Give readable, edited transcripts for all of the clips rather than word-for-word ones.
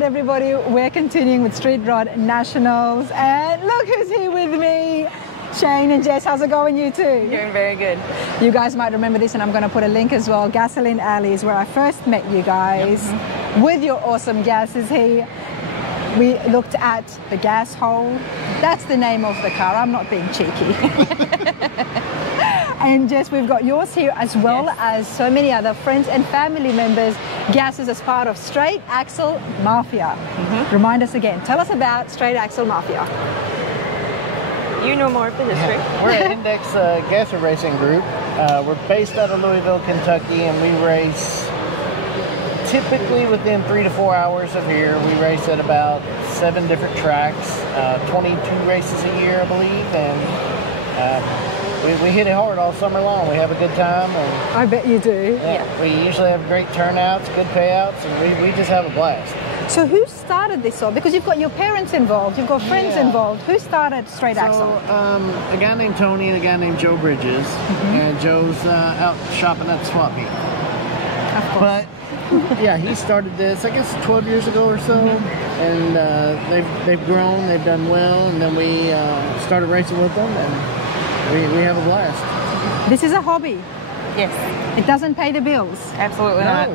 right, everybody, we're continuing with Street Rod Nationals, and look who's here with me. Shane and Jess, how's it going, you two? Doing very good. You guys might remember this, and I'm going to put a link as well. Gasoline Alley is where I first met you guys. With your awesome gases here. We looked at the gas hole. That's the name of the car. I'm not being cheeky. And Jess, we've got yours here as well as so many other friends and family members. Gases as part of Straight Axle Mafia. Remind us again. Tell us about Straight Axle Mafia. You know more of the history. We're an Index gasser racing group. We're based out of Louisville, Kentucky, and we race typically within 3 to 4 hours of here. We race at about 7 different tracks, 22 races a year, I believe, and we hit it hard all summer long. We have a good time. And I bet you do. We usually have great turnouts, good payouts, and we just have a blast. So who started this all? Because you've got your parents involved, you've got friends involved. Who started Straight Axle? A guy named Tony and a guy named Joe Bridges. And Joe's out shopping at the swap meet. Of course. But yeah, he started this, I guess, 12 years ago or so. And they've grown, they've done well, and then we started racing with them, and we have a blast. This is a hobby. Yes. It doesn't pay the bills. Absolutely not.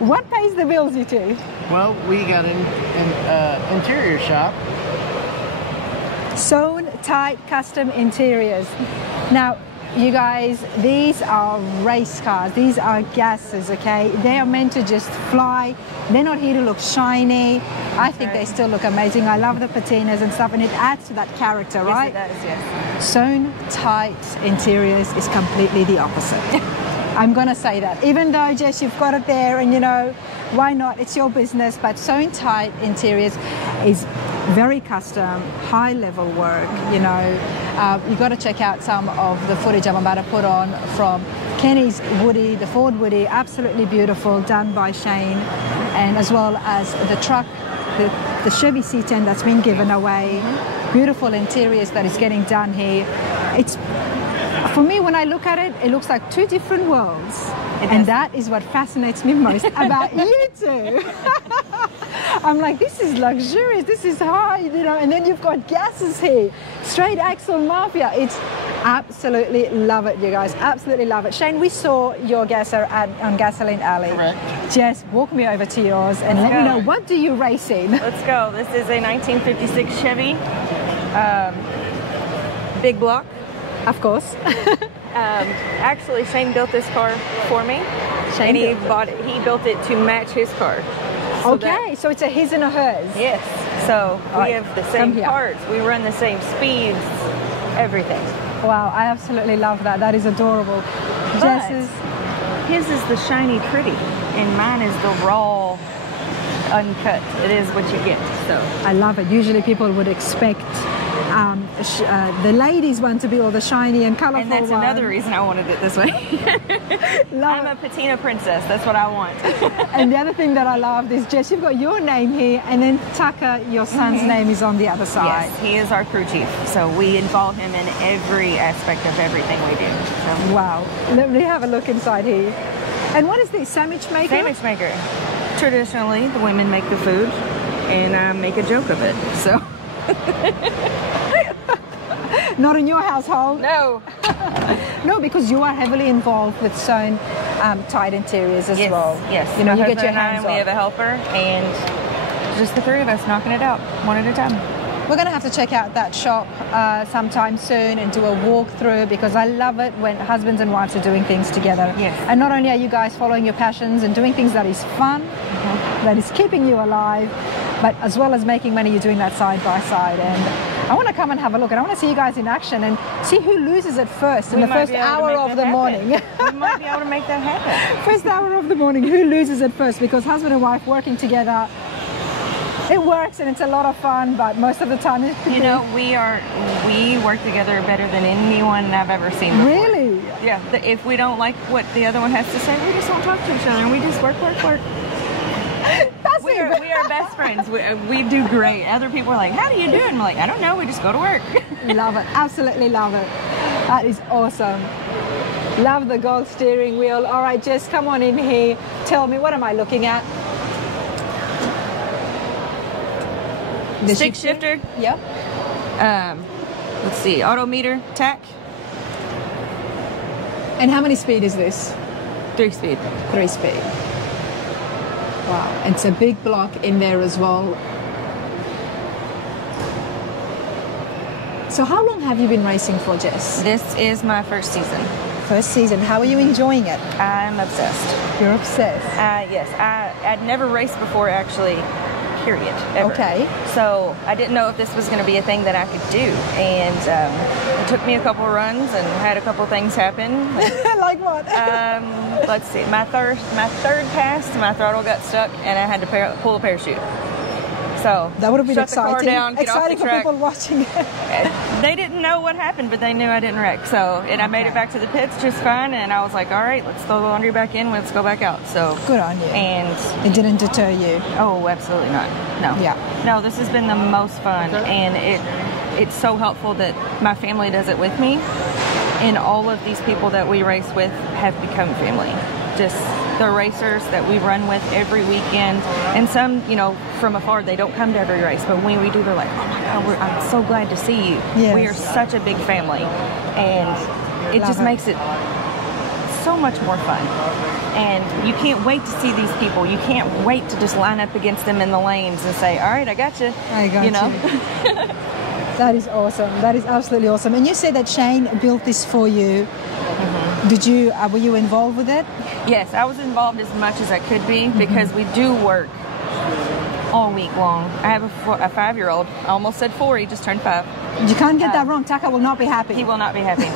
What pays the bills, you two? Well, we got an interior shop. Sewn tight custom interiors. Now, you guys, these are race cars. These are gases, okay? They are meant to just fly. They're not here to look shiny. I think they still look amazing. I love the patinas and stuff, and it adds to that character, right? Yes, it does, yes. Sewn tight interiors is completely the opposite. I'm going to say that. Even though, Jess, you've got it there, and you know, why not? It's your business. But sewn tight interiors is very custom, high level work, you know. You've got to check out some of the footage I'm about to put on from Kenny's Woody, the Ford Woody, absolutely beautiful, done by Shane, and as well as the truck, the Chevy C10 that's been given away. Beautiful interiors that is getting done here. It's, for me, when I look at it, it looks like two different worlds. And that is what fascinates me most about you two. I'm like, this is luxurious, this is high, you know, and then you've got gases here. Straight Axle Mafia. It's absolutely love it, you guys. Absolutely love it. Shane, we saw your gasser on Gasoline Alley. Correct. Jess, walk me over to yours and let me know, what do you race in? Let's go. This is a 1956 Chevy. Big block. Of course. Actually, Shane built this car for me. Shane He built it to match his car. So so it's a his and a hers. Yes. So we have the same here. parts. We run the same speeds. Everything. Wow, I absolutely love that. That is adorable. Jess's. His is the shiny pretty, and mine is the raw, uncut. It is what you get. So I love it. Usually people would expect the ladies want to be all the shiny and colorful. And that's another reason I wanted it this way. I'm a patina princess. That's what I want. And the other thing that I loved is, Jess, you've got your name here, and then Tucker, your son's name, is on the other side. Yes, he is our crew chief. So we involve him in every aspect of everything we do. So. Wow. Let me have a look inside here. And what is this, sandwich maker? Sandwich maker. Traditionally, the women make the food, and I make a joke of it. So. Not in your household? No. No, because you are heavily involved with sewn tight interiors as well. Yes. You know, you get your hands on. We have a helper, and just the three of us knocking it out one at a time. We're going to have to check out that shop sometime soon and do a walkthrough, because I love it when husbands and wives are doing things together. Yes. And not only are you guys following your passions and doing things that is fun, that is keeping you alive, but as well as making money, you're doing that side by side. And I want to come and have a look, and I want to see you guys in action and see who loses it first in the first hour of the morning. We might be able to make that happen. First hour of the morning, who loses it first? Because husband and wife working together, it works and it's a lot of fun, but most of the time you know, we work together better than anyone I've ever seen before. Really? Yeah. If we don't like what the other one has to say, we just don't talk to each other, and we just work. We are best friends. We do great. Other people are like, how do you do it? And we're like, I don't know. We just go to work. Love it. Absolutely love it. That is awesome. Love the gold steering wheel. All right, Jess, come on in here. Tell me, what am I looking at? The stick shifter. Yep. Let's see, auto meter, tack. And how many speed is this? 3-speed. 3-speed. Wow, and it's a big block in there as well. So how long have you been racing for, Jess? This is my first season. First season. How are you enjoying it? I'm obsessed. You're obsessed? Yes, I'd never raced before, actually, period, ever. Okay. So I didn't know if this was going to be a thing that I could do. And it took me a couple runs and had a couple things happen. Like what? Let's see. My third pass, my throttle got stuck, and I had to pull a parachute. So that would have been shut exciting. The car down, get exciting off the track. For people watching it. They didn't know what happened, but they knew I didn't wreck. So, and I made it back to the pits just fine. And I was like, all right, let's throw the laundry back in. Let's go back out. So good on you. And it didn't deter you. Oh, absolutely not. No. Yeah. No, this has been the most fun, and it's so helpful that my family does it with me, and all of these people that we race with have become family. Just the racers that we run with every weekend, and some, from afar, they don't come to every race, but when we do, they're like, oh my God, I'm so glad to see you. Yes. We are such a big family, and it just makes it so much more fun. And you can't wait to see these people. You can't wait to just line up against them in the lanes and say, all right, I got you. I got you. That is awesome. That is absolutely awesome. And you said that Shane built this for you. Mm-hmm. Were you involved with it? Yes, I was involved as much as I could be, because we do work all week long. I have a 5-year-old. I almost said 4. He just turned 5. You can't get that wrong. Taka will not be happy. He will not be happy.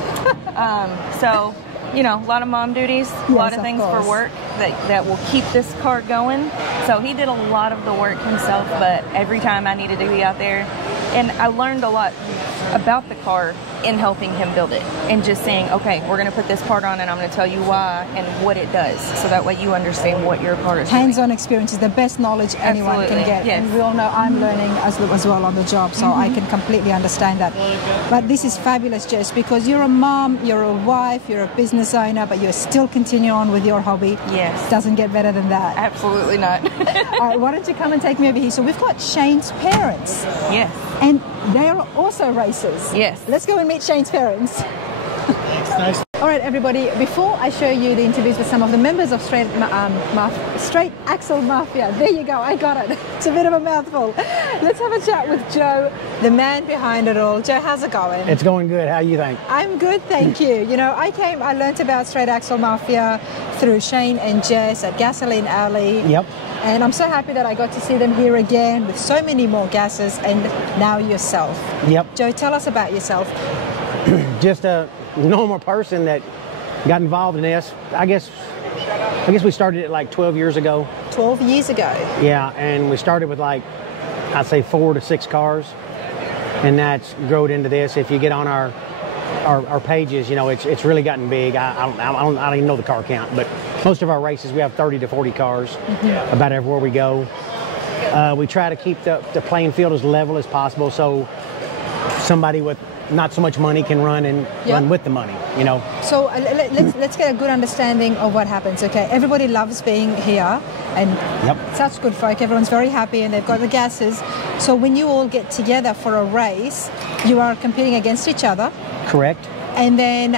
So, a lot of mom duties, a lot of things for work that will keep this car going. So he did a lot of the work himself, but every time I needed to be out there, and I learned a lot about the car in helping him build it, and just saying, okay, we're going to put this part on, and I'm going to tell you why and what it does, so that way you understand what your car is doing. Hands-on experience is the best knowledge anyone can get. Yes. And we all know I'm learning as well on the job, so I can completely understand that. But this is fabulous, Jess, because you're a mom, you're a wife, you're a business owner, but you're still continuing on with your hobby. Yes. Doesn't get better than that. Absolutely not. All right, why don't you come and take me over here? So we've got Shane's parents. Yes. And they are also racers. Yes. Let's go and meet Shane's parents. It's nice. All right, everybody, before I show you the interviews with some of the members of Straight Axle Mafia, there you go, I got it. It's a bit of a mouthful. Let's have a chat with Joe, the man behind it all. Joe, how's it going? It's going good. How do you think? I'm good, thank you. I learned about Straight Axle Mafia through Shane and Jess at Gasoline Alley. Yep. And I'm so happy that I got to see them here again with so many more gases, and now yourself. Yep. Joe, tell us about yourself. Just a normal person that got involved in this. I guess we started it like 12 years ago. 12 years ago? Yeah, and we started with I'd say 4 to 6 cars, and that's grown into this. If you get on our pages, it's really gotten big. I don't even know the car count, but most of our races we have 30 to 40 cars about everywhere we go. We try to keep the playing field as level as possible, so somebody with not so much money can run and run with the money, So let's get a good understanding of what happens. Okay, everybody loves being here, and such good folk. Everyone's very happy, and they've got the gases. So when you all get together for a race, you are competing against each other. Correct. And then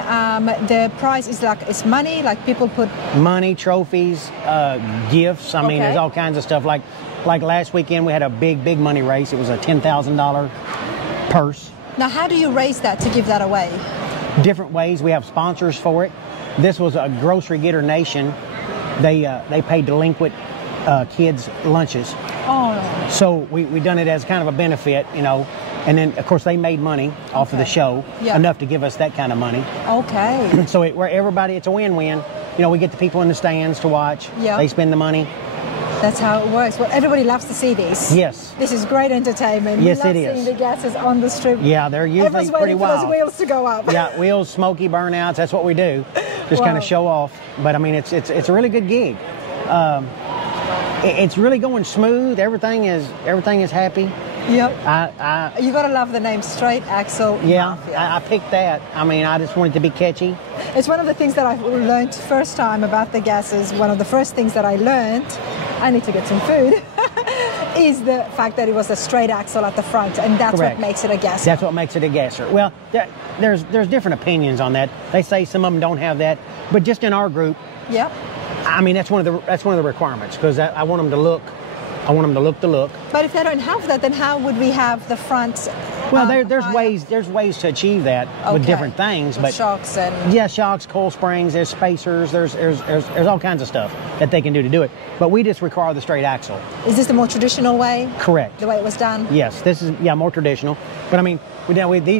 the prize is it's money, people put money, trophies, gifts. I mean, there's all kinds of stuff. Like last weekend, we had a big money race. It was a $10,000 purse. Now, how do you raise that to give that away? Different ways. We have sponsors for it. This was a Grocery Getter Nation. They paid delinquent kids lunches. Oh. So we done it as kind of a benefit, And then, of course, they made money off of the show, enough to give us that kind of money. Okay. So it's a win-win. We get the people in the stands to watch. Yeah. They spend the money. That's how it works. Well, everybody loves to see this. Yes. This is great entertainment. Yes, it is. We love seeing the gases on the strip. Yeah, they're usually Everyone's pretty waiting wild. for those wheels to go up. Yeah, wheels, smoky burnouts. That's what we do. Just kind of show off. But I mean, it's a really good gig. It's really going smooth. Everything is happy. Yep. You got to love the name Straight Axle Mafia. I picked that. I mean, I just wanted to be catchy. It's one of the things that I learned first time about the gases. One of the first things that I learned, I need to get some food, is the fact that it was a straight axle at the front, and that's Correct. what makes it a gasser. That's what makes it a gasser. Well, there's different opinions on that. They say some of them don't have that, but just in our group, Yep. I mean, that's one of the requirements, because I want them to look. I want them to look the look. But if they don't have that, then how would we have the front? Well, there's ways to achieve that with different things, with but shocks and yeah, shocks, coil springs, there's spacers, there's all kinds of stuff that they can do to do it. But we just require the straight axle. Is this the more traditional way? Correct. The way it was done? Yes, this is more traditional. But I mean,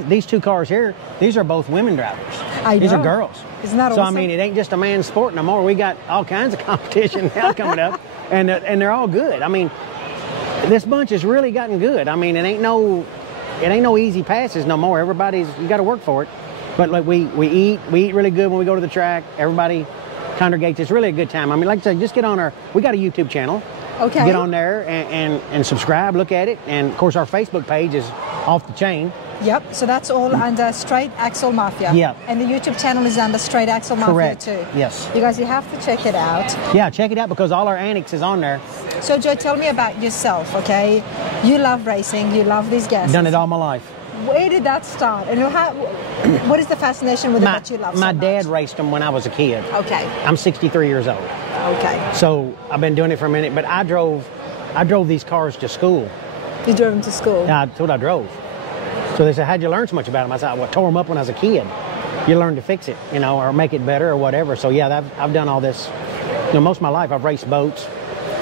these two cars here, these are both women drivers. These are girls. Isn't that so awesome? I mean, it ain't just a man's sport no more. We got all kinds of competition now coming up, and they're all good. I mean, this bunch has really gotten good. I mean, it ain't no easy passes no more. You got to work for it. But like we eat really good when we go to the track. Everybody congregates. It's really a good time. I mean, like I said, just get on we got a YouTube channel. Okay. Get on there and subscribe, look at it. And of course, our Facebook page is off the chain. Yep, so that's all under Straight Axle Mafia. Yep. And the YouTube channel is under Straight Axle Mafia Correct. too. Yes. You guys, you have to check it out. Yeah, check it out, because all our annex is on there. So Joe, tell me about yourself, okay? You love racing, you love these gases. Done it all my life. Where did that start? And what is the fascination with it that you love so My much? dad raced them when I was a kid. Okay. I'm 63 years old. Okay. So I've been doing it for a minute, but I drove these cars to school. You drove them to school? Yeah, that's what I drove. So they said, how'd you learn so much about them? I said, well, I tore them up when I was a kid. You learn to fix it, or make it better or whatever. So yeah, I've done all this. Most of my life I've raced boats.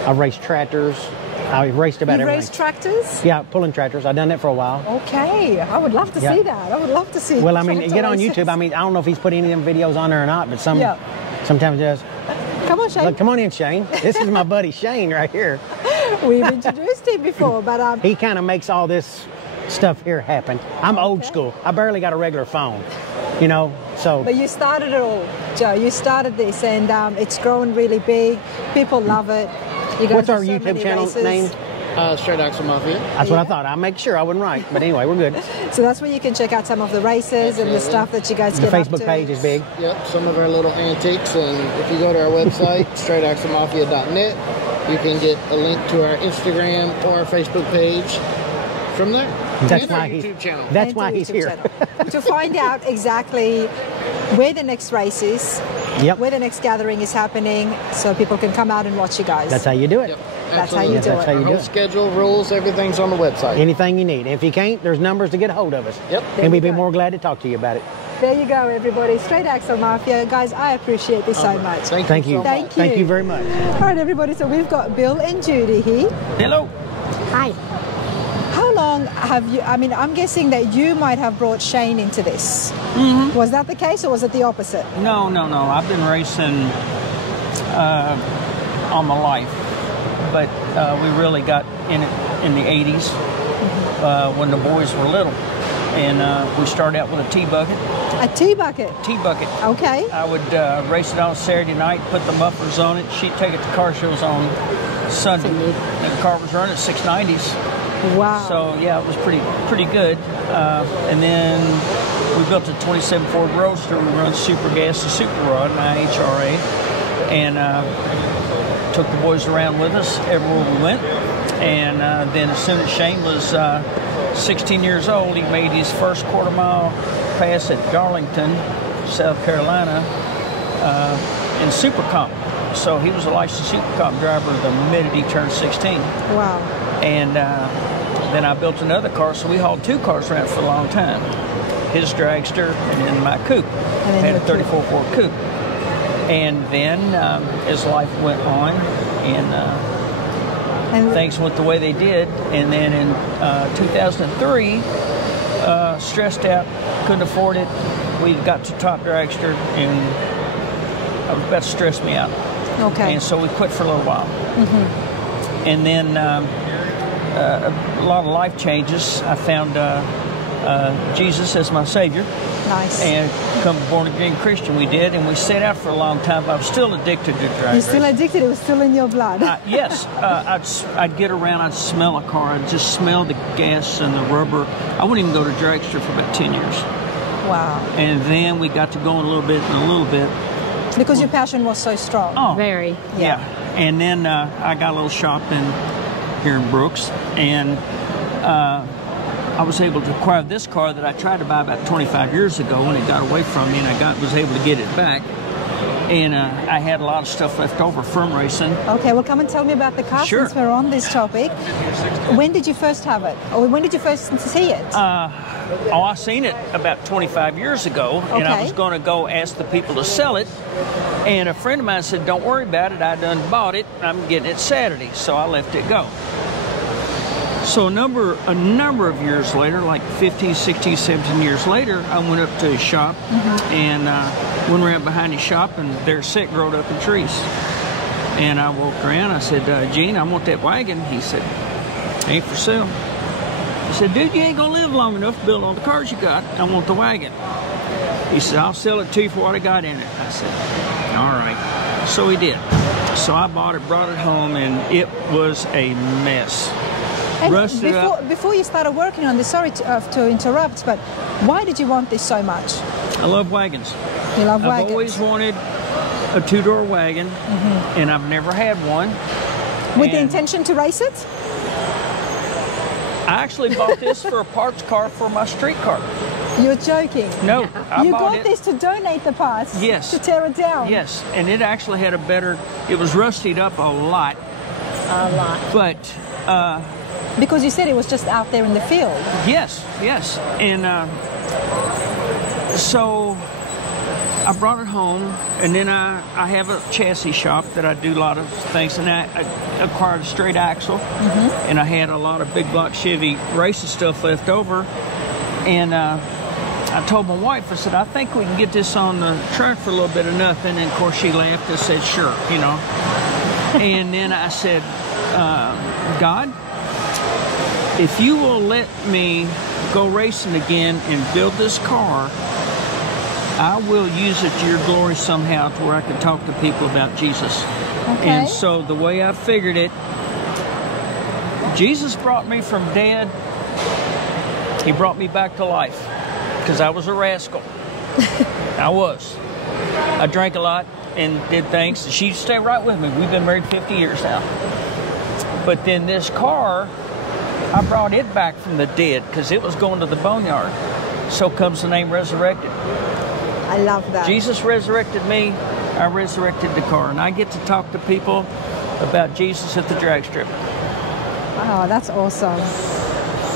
I've raced tractors. I've raced about everything. You raced tractors? Yeah, pulling tractors. I've done that for a while. Okay, I would love to see that. I would love to see. Well, I mean, get on YouTube. I mean, I don't know if he's put any of them videos on there or not, but sometimes he does. Come on, Shane. Look, come on in, Shane. This is my buddy Shane right here. We've introduced him before, but he kind of makes all this stuff here happen. I'm old school. I barely got a regular phone, so. But you started it all, Joe. You started this, and it's grown really big. People love it. You guys What's our do so YouTube many channel races. name? Straight Axle Mafia. That's what I thought. I'll make sure I wasn't right. But anyway, we're good. So that's where you can check out some of the races and the stuff that you guys The get up Facebook to. page is big. Yep, some of our little antiques. And if you go to our website, straightaxlemafia.net, you can get a link to our Instagram or our Facebook page from there. That's and why our he's YouTube channel. That's And why the he's YouTube here. channel. To find out exactly where the next race is, where the next gathering is happening, so people can come out and watch you guys. That's how you do it. Yep, That's how you absolutely. do That's it. how you Our do whole it. schedule, rules, everything's on the website. Anything you need. If you can't, there's numbers to get a hold of us. Yep. And we'd be you go. more glad to talk to you about it. There you go, everybody. Straight Axle Mafia. Guys, I appreciate this so much. Thank you. so much. Thank you. Thank you very much. All right, everybody. So we've got Bill and Judy here. Hello. Hi. How long have you, I'm guessing that you might have brought Shane into this. Mm-hmm. Was that the case, or was it the opposite? No. I've been racing all my life, but we really got in it in the 80s when the boys were little. And we started out with a T-bucket. A T-bucket? T-bucket. Okay. I would race it on Saturday night, put the mufflers on it. She'd take it to car shows on Sunday. And the car was running 690s. Wow. So yeah, it was pretty good. And then we built a 27 Ford Roadster. We run super gas and super rod, NSRA, and took the boys around with us everywhere we went. And then as soon as Shane was 16 years old, he made his first quarter-mile pass at Darlington, South Carolina, in Super Comp. So he was a licensed Super Comp driver the minute he turned 16. Wow. And then I built another car, so we hauled two cars around for a long time. His dragster and then my coupe. I had a 34 Ford coupe. And then as life went on, and things went the way they did, and then in 2003, stressed out, couldn't afford it. We got to top dragster, and it was about to stress me out. Okay. And so we quit for a little while. Mm-hmm. And then a lot of life changes. I found Jesus as my Savior. Nice. And become a born-again Christian. We did, and we set out for a long time, but I was still addicted to drag You're still addicted? It was still in your blood? Yes. I'd get around, I'd smell a car, I'd just smell the gas and the rubber. I wouldn't even go to dragster for about 10 years. Wow. And then we got to going a little bit and a little bit. Because your passion was so strong. Oh. Very. Yeah. And then I got a little shop here in Brooks, and I was able to acquire this car that I tried to buy about 25 years ago when it got away from me, and I was able to get it back. And I had a lot of stuff left over from racing. Okay, well, come and tell me about the car Sure. since we're on this topic. When did you first have it? Or when did you first see it? I seen it about 25 years ago, and I was going to go ask the people to sell it. And a friend of mine said, don't worry about it. I done bought it. I'm getting it Saturday. So I let it go. So a number of years later, like 15, 16, 17 years later, I went up to his shop and went around behind his shop, and there's set growed up in trees. And I walked around. I said, Gene, I want that wagon. He said, ain't for sale. I said, dude, you ain't gonna live long enough to build all the cars you got. I want the wagon. He said, I'll sell it to you for what I got in it. I said, all right. So he did. So I bought it, brought it home, and it was a mess. And Rusted up. Before you started working on this, sorry to interrupt, but why did you want this so much? I love wagons. You love wagons? I've always wanted a two-door wagon, and I've never had one. With the intention to race it? I actually bought this for a parts car for my street car. You're joking. No, You got this to donate the parts? Yes. To tear it down? Yes, and it actually had it was rusted up a lot. A lot. But... because you said it was just out there in the field. Yes, yes. And so I brought it home, and then I have a chassis shop that I do a lot of things, and I acquired a straight axle, and I had a lot of big block Chevy racing stuff left over, and I told my wife, I said, I think we can get this on the track for a little bit of nothing, and of course she laughed and said, sure, you know. And then I said, God, if you will let me go racing again and build this car, I will use it to your glory somehow to where I can talk to people about Jesus. Okay. And so the way I figured it, Jesus brought me from dead. He brought me back to life because I was a rascal. I was. I drank a lot and did things. She stayed right with me. We've been married 50 years now. But then this car, I brought it back from the dead because it was going to the boneyard. So comes the name Resurrected. I love that. Jesus resurrected me. I resurrected the car. And I get to talk to people about Jesus at the drag strip. Oh, that's awesome.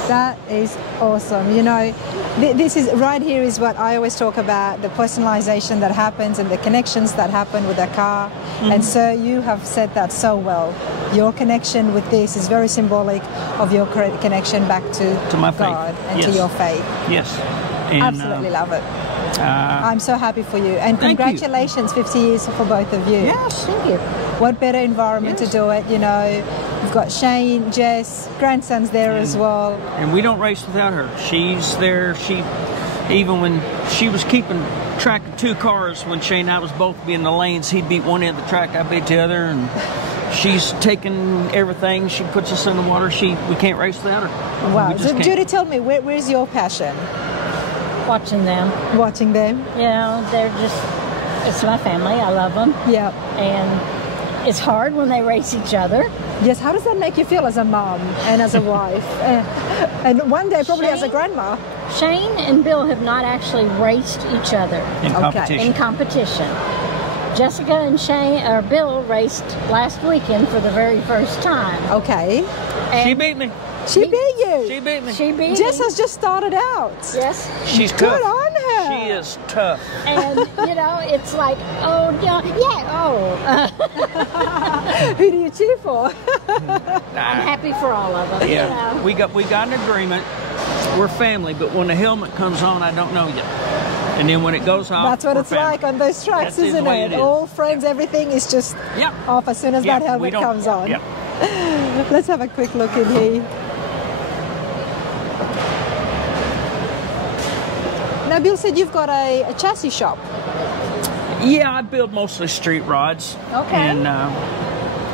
That is awesome. You know, this is right here is what I always talk about, the personalization that happens and the connections that happen with a car. And so you have said that so well. Your connection with this is very symbolic of your connection back to my God faith. and to your faith. Yes. And, absolutely love it. I'm so happy for you. And congratulations, 50 years for both of you. Yes. Thank you. What better environment to do it, you know. We've got Shane, Jess, grandson's there as well. And we don't race without her. She's there. Even when she was keeping track of two cars, when Shane and I was both being in the lanes, he'd beat one end of the track, I'd beat the other, and she's taking everything. She puts us in the water. We can't race without her. Wow. So, Judy, tell me, where's your passion? Watching them. Watching them? You know, it's my family. I love them. Yeah. And it's hard when they race each other. Yes, how does that make you feel as a mom and as a wife? And one day probably as a grandma. Shane and Bill have not actually raced each other. In competition. In competition. Jessica and Bill raced last weekend for the very first time. Okay. And she beat me. She beat you. She beat me. She beat Jess me. has just started out. Yes. She's tough. Good on her. She is tough. And, you know, it's like, oh, Who do you cheer for? I'm happy for all of them. Yeah. You know. We got an agreement. We're family, but when the helmet comes on, I don't know you. And then when it goes off, that's what it's family. like on those tracks, That's isn't the way it? it is. All friends, everything is just off as soon as that helmet comes on. Yep. Let's have a quick look in here. Now, Bill said you've got a chassis shop. Yeah, I build mostly street rods. Okay. And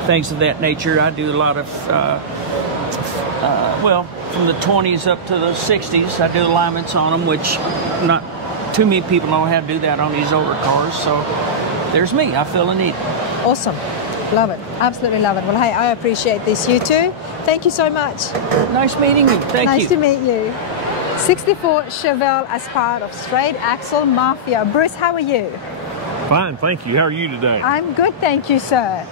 things of that nature. I do a lot of, from the 20s up to the 60s. I do alignments on them, which not too many people know how to do that on these older cars. So there's me. I feel a need. Awesome. Love it. Absolutely love it. Well, hey, I appreciate this. You too. Thank you so much. Nice meeting you. Thank you. Nice to meet you. 64 Chevelle as part of Straight Axle Mafia. Bruce, how are you? Fine, thank you. How are you today? I'm good, thank you, sir.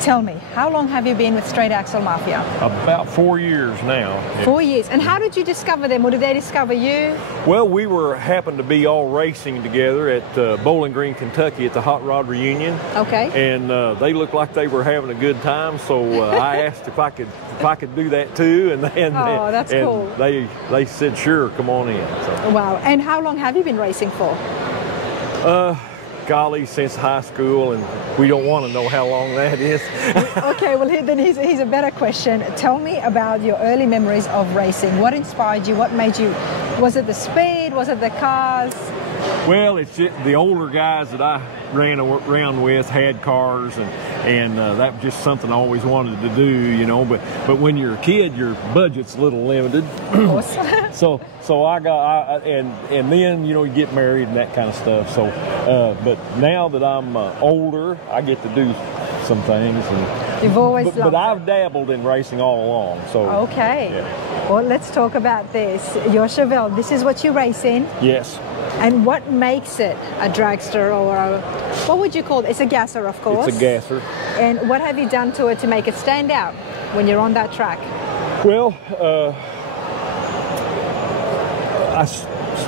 Tell me, how long have you been with Straight Axle Mafia? About 4 years now. 4 years. And how did you discover them, or did they discover you? Well, we happened to be all racing together at Bowling Green, Kentucky at the Hot Rod Reunion. Okay. And they looked like they were having a good time, so I asked if I could do that too, and that's cool. They said sure, come on in. So. Wow. And how long have you been racing for? Golly, since high school, and we don't want to know how long that is. Okay, well then here's a better question. Tell me about your early memories of racing. What inspired you? What made you? Was it the speed? Was it the cars? Well, it's just the older guys that I ran around with had cars, and that was just something I always wanted to do, you know. But when you're a kid, your budget's a little limited. Of course. So and then you get married and that kind of stuff. So, but now that I'm older, I get to do some things. And you've always loved but I've dabbled in racing all along. So okay. Yeah. Well, let's talk about this. Your Chevelle. This is what you race in. Yes. And what makes it a dragster, or what would you call it? It's a gasser, of course. It's a gasser. And what have you done to it to make it stand out when you're on that track? Well,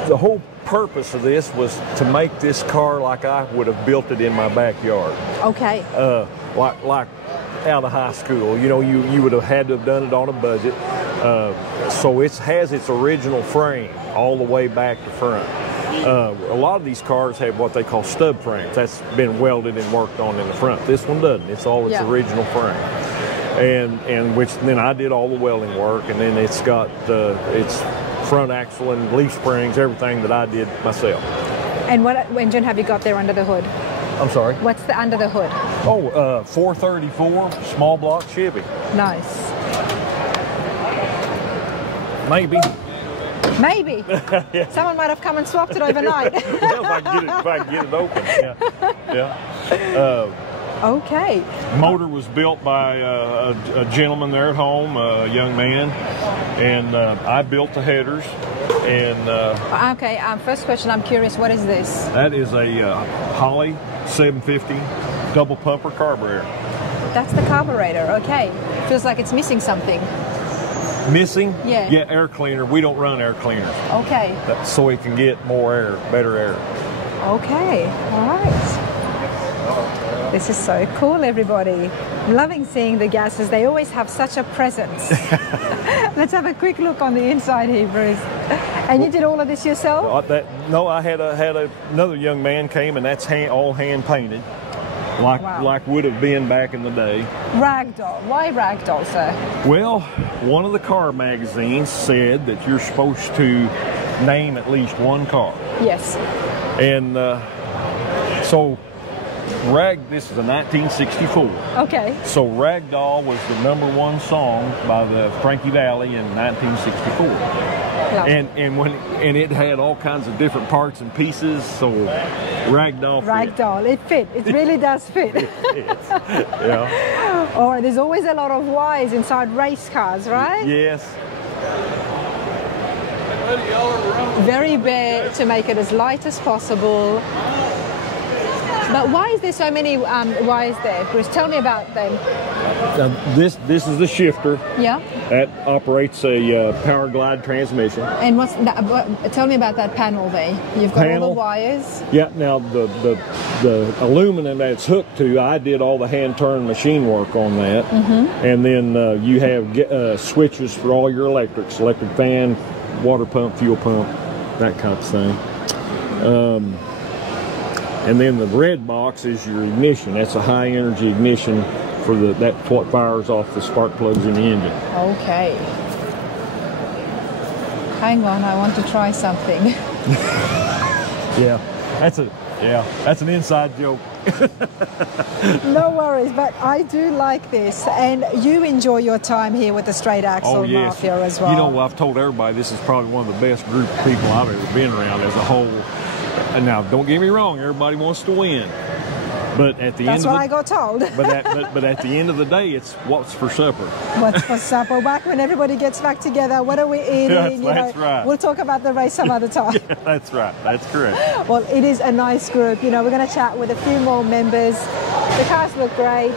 the whole purpose of this was to make this car like I would have built it in my backyard. Okay. Like out of high school, you would have had to have done it on a budget. So it has its original frame all the way back to front. A lot of these cars have what they call stub frames. That's been welded and worked on in the front. This one doesn't. It's all its original frame. And which then I did all the welding work, and then it's got its front axle and leaf springs, everything that I did myself. And what engine have you got there under the hood? I'm sorry? What's the under the hood? 434 small block Chevy. Nice. Maybe. Maybe. Yeah. Someone might have come and swapped it overnight. Well, if I can get it open. Yeah. Okay. Motor was built by a gentleman there at home, a young man, and I built the headers. And okay. First question, I'm curious, what is this? That is a Holley 750 double pumper carburetor. That's the carburetor. Okay. Feels like it's missing something. Missing? Yeah. Yeah, air cleaner. We don't run air cleaners. Okay. So we can get more air, better air. Okay. All right. This is so cool, everybody. I'm loving seeing the gases. They always have such a presence. Let's have a quick look on the inside here, Bruce. And you did all of this yourself? No, I had another young man came, and that's all hand painted. Like would have been back in the day. Ragdoll. Why ragdoll, sir? Well, one of the car magazines said that you're supposed to name at least one car. Yes. And so this is a 1964. Okay. So Ragdoll was the #1 song by the Frankie Valli in 1964. And it had all kinds of different parts and pieces, so Ragdoll fit. Ragdoll, it fit. It really does fit. It fits. Yeah. All right, there's always a lot of wires inside race cars, right? Yes. Very bare to make it as light as possible. But why is there so many wires there, Bruce? Tell me about them. This is the shifter. Yeah. That operates a power glide transmission. And tell me about that panel there. You've got all the wires. Yeah. Now the aluminum that it's hooked to, I did all the hand turn machine work on that. Mm-hmm. And then you have switches for all your electrics: electric fan, water pump, fuel pump, that kind of thing. And then the red box is your ignition. That's a high energy ignition for that's what fires off the spark plugs in the engine. Okay. Hang on, I want to try something. Yeah, that's an inside joke. No worries, but I do like this, and you enjoy your time here with the Straight Axle Mafia as well. You know, I've told everybody this is probably one of the best group of people I've ever been around as a whole. And now, don't get me wrong, everybody wants to win. But at the That's end what of I got told. but at the end of the day, it's what's for supper. What's for supper? Back when everybody gets back together, what are we eating? That's right. We'll talk about the race some other time. Yeah, that's right. That's correct. Well, it is a nice group. We're going to chat with a few more members. The cars look great.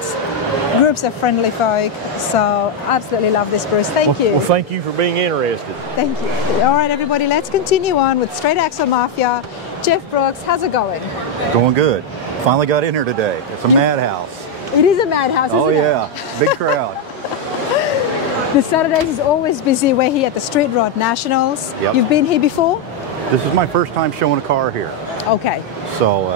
Groups are friendly folk. So absolutely love this, Bruce. Thank you. Well, thank you for being interested. Thank you. All right, everybody, let's continue on with Straight Axle Mafia. Jeff Brooks, how's it going? Going good. Finally got in here today. It's a madhouse. It is a madhouse, isn't it? Oh yeah, big crowd. The Saturdays is always busy. We're here at the Street Rod Nationals. Yep. You've been here before? This is my first time showing a car here. Okay. So,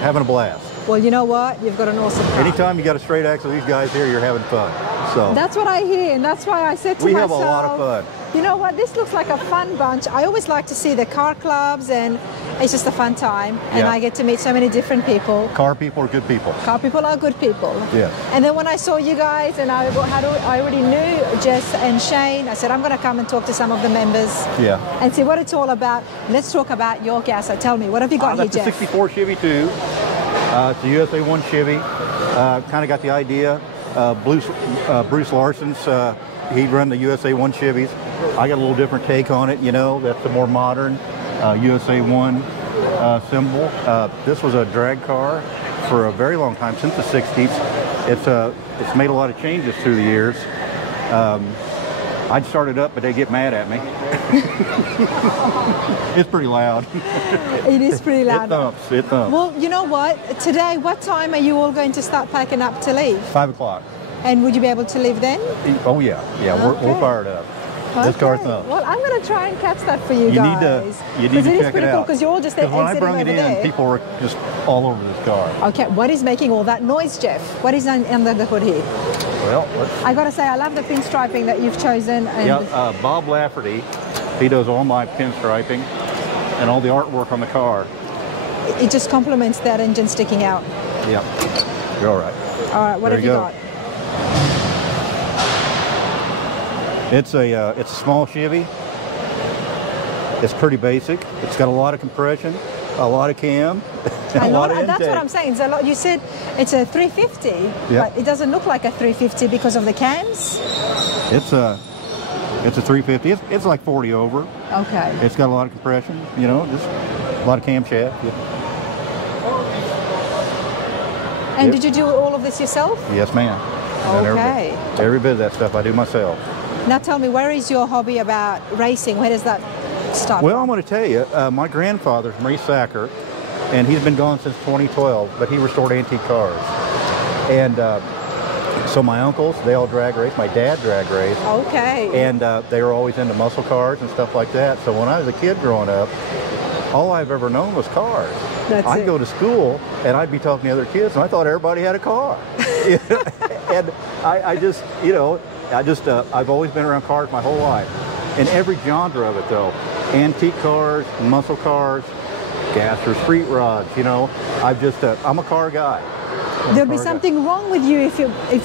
having a blast. Well, you know what? You've got an awesome car. Anytime you got a straight axle, these guys here, you're having fun. So that's what I hear, and that's why I said to myself, we have a lot of fun. You know what? This looks like a fun bunch. I always like to see the car clubs, and it's just a fun time. And Yeah. I get to meet so many different people. Car people are good people. Car people are good people. Yeah. And then when I saw you guys, and I already knew Jess and Shane, I said, I'm going to come and talk to some of the members. Yeah. And see what it's all about. Let's talk about your gas. Tell me, what have you got here, That's a Jeff? 64 Chevy too. It's a USA 1 Chevy. Kind of got the idea. Bruce Larson's, he'd run the USA 1 Chevys. I got a little different take on it, that's a more modern USA 1 symbol. This was a drag car for a very long time, since the 60s. It's made a lot of changes through the years. I'd start it up, but they get mad at me. It's pretty loud. It is pretty loud. It thumps. Well, you know what? Today, what time are you all going to start packing up to leave? 5 o'clock. And would you be able to leave then? Oh yeah, we're fired up. This car thumps. Well, I'm going to try and catch that for you You guys. need to check it out. It is pretty cool because you're all just there when I sitting brought it over in, there. people were just all over this car. Okay, what is making all that noise, Jeff? What is under the hood here? Well, I got to say, I love the pinstriping that you've chosen. And Bob Lafferty, he does all my pinstriping and all the artwork on the car. It just complements that engine sticking out. Yeah, you're all right. All right, what have you got? It's a small Chevy. It's pretty basic. It's got a lot of compression, a lot of cam, a lot of intake. That's what I'm saying. It's a lot. You said it's a 350, but it doesn't look like a 350 because of the cams. It's a 350. It's like 40 over. Okay. It's got a lot of compression, just a lot of camshaft. Yeah. And did you do all of this yourself? Yes, ma'am. Okay. Every bit of that stuff I do myself. Now tell me, where is your hobby about racing? Where does that start Well, from? I'm going to tell you, my grandfather's Maurice Sacker, and he's been gone since 2012, but he restored antique cars. And so my uncles, they all drag race. My dad drag race. Okay. And they were always into muscle cars and stuff like that. So when I was a kid growing up, all I've ever known was cars. I'd go to school and I'd be talking to other kids and I thought everybody had a car. And I've always been around cars my whole life. And every genre of it though. Antique cars, muscle cars, gas or street rods, I'm a car guy. There'd be something wrong with you if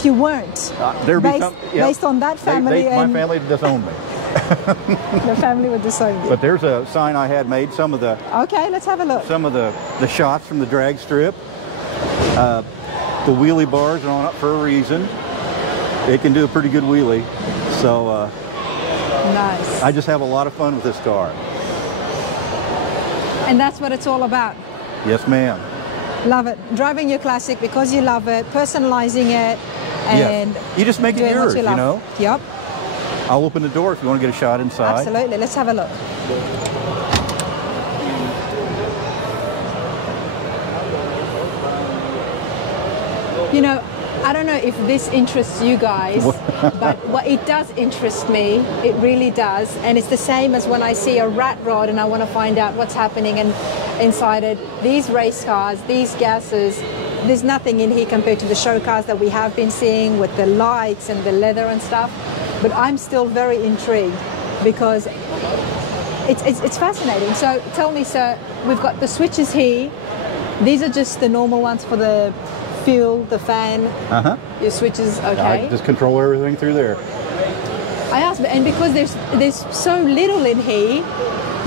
you weren't. Based on that family. My family disowned me. The family would disown you. But there's a sign I had made. Some of the let's have a look. Some of the shots from the drag strip. The wheelie bars are on up for a reason. It can do a pretty good wheelie. So nice. I just have a lot of fun with this car. And that's what it's all about. Yes, ma'am. Love it. Driving your classic because you love it, personalizing it, and you just make it yours, Yep. I'll open the door if you want to get a shot inside. Absolutely. Let's have a look. I don't know if this interests you guys, but it does interest me. It really does. And it's the same as when I see a rat rod and I want to find out what's happening inside it. These race cars, these gases, there's nothing in here compared to the show cars that we have been seeing with the lights and the leather and stuff. But I'm still very intrigued because it's fascinating. So tell me, sir, we've got the switches here. These are just the normal ones for the fuel, the fan, your switches, okay. I just control everything through there. I asked, and because there's so little in here,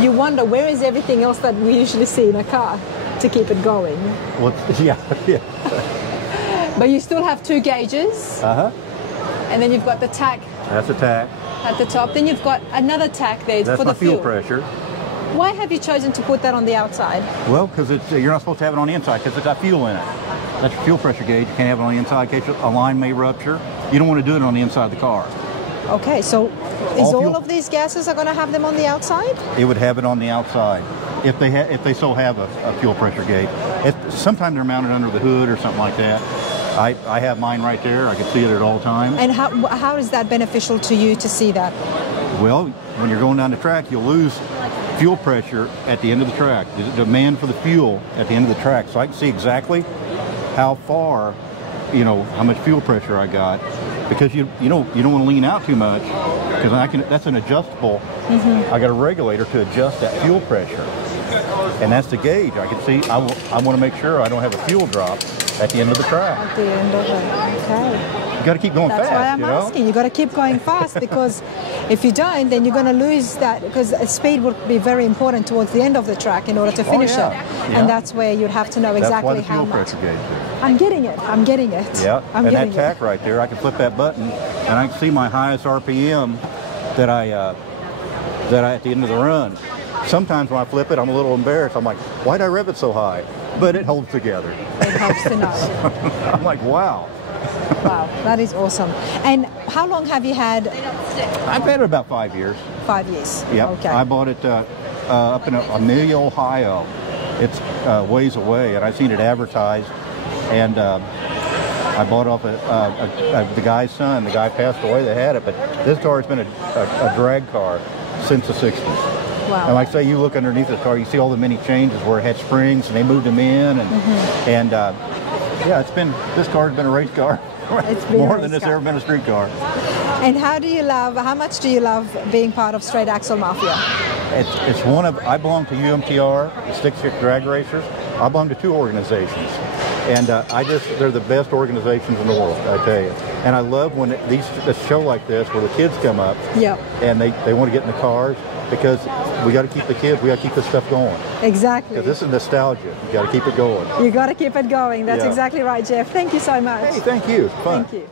you wonder where is everything else that we usually see in a car. to keep it going. Well, yeah. But you still have 2 gauges. And then you've got the tack. That's a tack. At the top. Then you've got another tack there That's for the fuel pressure. Why have you chosen to put that on the outside? Well, because you're not supposed to have it on the inside because it's got fuel in it. That's your fuel pressure gauge. You can't have it on the inside in case a line may rupture. You don't want to do it on the inside of the car. Okay, so all of these gases are going to have them on the outside? It would have it on the outside if they so have a fuel pressure gauge. Sometimes they're mounted under the hood or something like that. I have mine right there. I can see it at all times. And how is that beneficial to you to see that? Well, when you're going down the track, you'll lose fuel pressure at the end of the track. The demand for the fuel at the end of the track. So I can see exactly how far, how much fuel pressure I got. Because you don't want to lean out too much, because that's an adjustable. I got a regulator to adjust that fuel pressure, and that's the gauge. I can see. I want to make sure I don't have a fuel drop at the end of the track. At the end of it, okay. You got to keep going fast. That's why I'm asking. You got to keep going fast because if you don't, then you're going to lose that. Because speed would be very important towards the end of the track in order to finish it, and that's where you'd have to know exactly how much. That's why the fuel pressure gauge is. I'm getting it. I'm getting it. Yeah, and that tack right there, I can flip that button, and I can see my highest RPM that I at the end of the run. Sometimes when I flip it, I'm a little embarrassed. I'm like, why did I rev it so high? But it holds together. It helps to know. I'm like, wow. Wow, that is awesome. And how long have you had? I've had it about 5 years. 5 years. Yeah. Okay. I bought it up in Amelia, Ohio. It's ways away, and I've seen it advertised. And I bought off the guy's son. The guy passed away. They had it, but this car has been a drag car since the 60s. Wow. And like say, you look underneath the car, you see all the many changes where it had springs, and they moved them in, and yeah, this car's been a race car more than it's ever been a street car. And how much do you love being part of Straight Axle Mafia? I belong to UMTR, the Stick Shift Drag Racers. I belong to 2 organizations. And they're the best organizations in the world, I tell you. And I love when a show like this, where the kids come up, and they want to get in the cars, because we got to keep the kids, we got to keep this stuff going. Exactly. Because this is nostalgia. You got to keep it going. You got to keep it going. That's exactly right, Jeff. Thank you so much. Hey, thank you. It's fun. Thank you.